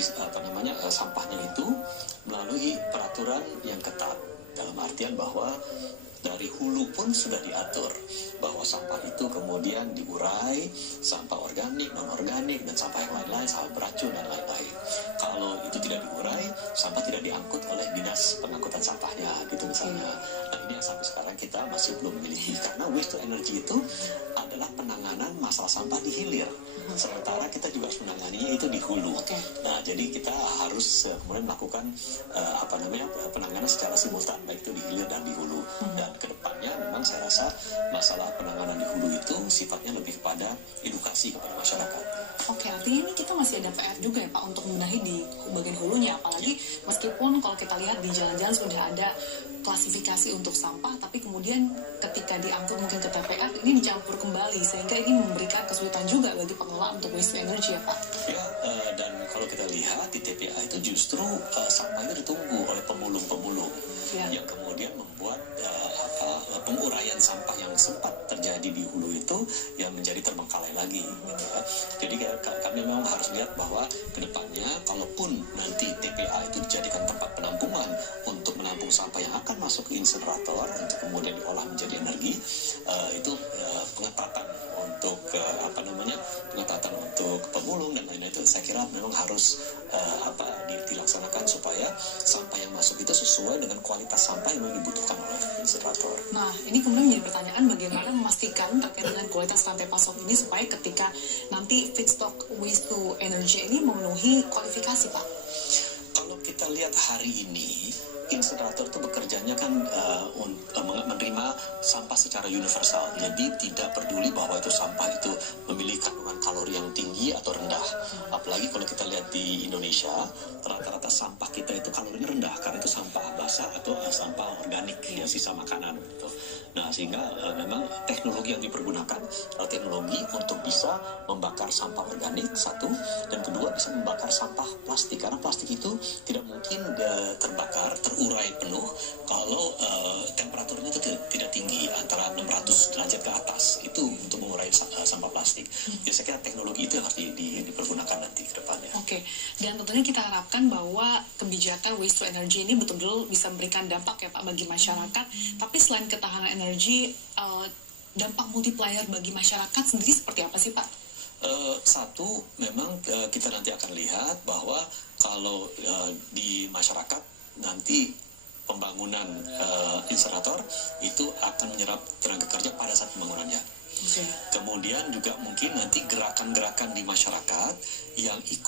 sampahnya itu melalui peraturan yang ketat, dalam artian bahwa dari hulu pun sudah diatur bahwa sampah itu kemudian diurai, sampah organik, non-organik, dan sampah yang lain-lain, sampah beracun dan lain-lain. Kalau itu tidak diurai, sampah tidak diangkut oleh dinas pengangkutan sampahnya, gitu misalnya. Nah, ini yang sampai sekarang kita masih belum memiliki, karena waste to energy itu adalah penanganan masalah sampah di hilir, sementara kita juga harus menanganinya itu di hulu. Nah, jadi kita harus kemudian melakukan penanganan secara simultan, baik itu di hilir dan di hulu. Dan kedepannya memang saya rasa masalah penanganan di hulu itu sifatnya lebih kepada edukasi kepada masyarakat. Oke, artinya ini kita masih ada PR juga ya Pak untuk membenahi di bagian hulunya, apalagi meskipun kalau kita lihat di jalan-jalan sudah ada klasifikasi untuk sampah, tapi kemudian ketika diangkut mungkin ke TPA ini dicampur kembali, sehingga ini memberikan kesulitan juga bagi pengelola untuk waste energy ya Pak. Ya, dan kalau kita lihat di TPA itu justru sampah itu ditunggu oleh pemulung-pemulung yang kemudian membuat penguraian sampah yang sempat terjadi di hulu itu yang menjadi terbengkalai lagi. Gitu ya. Jadi kami memang harus lihat bahwa kedepannya kalaupun nanti TPA itu dijadikan tempat penampungan untuk menampung sampah yang akan masuk ke insinerator untuk kemudian diolah menjadi energi, itu pengetatan untuk pengetatan untuk pemulung dan lain-lain itu saya kira memang harus dilaksanakan supaya sampah yang masuk itu sesuai dengan kualitas sampah yang dibutuhkan oleh insinerator. Nah, ini kemudian menjadi pertanyaan bagaimana memastikan terkait dengan kualitas rantai pasok ini supaya ketika nanti feedstock waste to energy ini memenuhi kualifikasi Pak. Kalau kita lihat hari ini, insinerator itu bekerjanya kan menerima sampah secara universal. Jadi tidak peduli bahwa itu sampah itu memiliki kandungan kalori yang tinggi atau rendah. Apalagi kalau kita lihat di Indonesia, rata-rata sampah kita itu kalorinya rendah karena itu sampah basah atau sampah organik, ya sisa makanan gitu. Nah, sehingga memang teknologi yang dipergunakan adalah teknologi untuk bisa membakar sampah organik, satu, dan kedua bisa membakar sampah plastik, karena plastik itu tidak mungkin terbakar, terurai penuh kalau temperaturnya itu tidak tinggi, antara 600 derajat ke atas, itu untuk mengurai sampah plastik. Jadi saya kira teknologi itu yang harus dipergunakan nanti ke depannya. Oke, dan tentunya kita harapkan bahwa kebijakan waste to energy ini betul-betul bisa memberikan dampak ya Pak bagi masyarakat, tapi selain ketahanan energi, dampak multiplier bagi masyarakat sendiri seperti apa sih Pak? Satu, memang kita nanti akan lihat bahwa kalau di masyarakat nanti pembangunan insinerator itu akan menyerap tenaga kerja pada saat pembangunannya. Kemudian juga mungkin nanti gerakan-gerakan di masyarakat yang ikut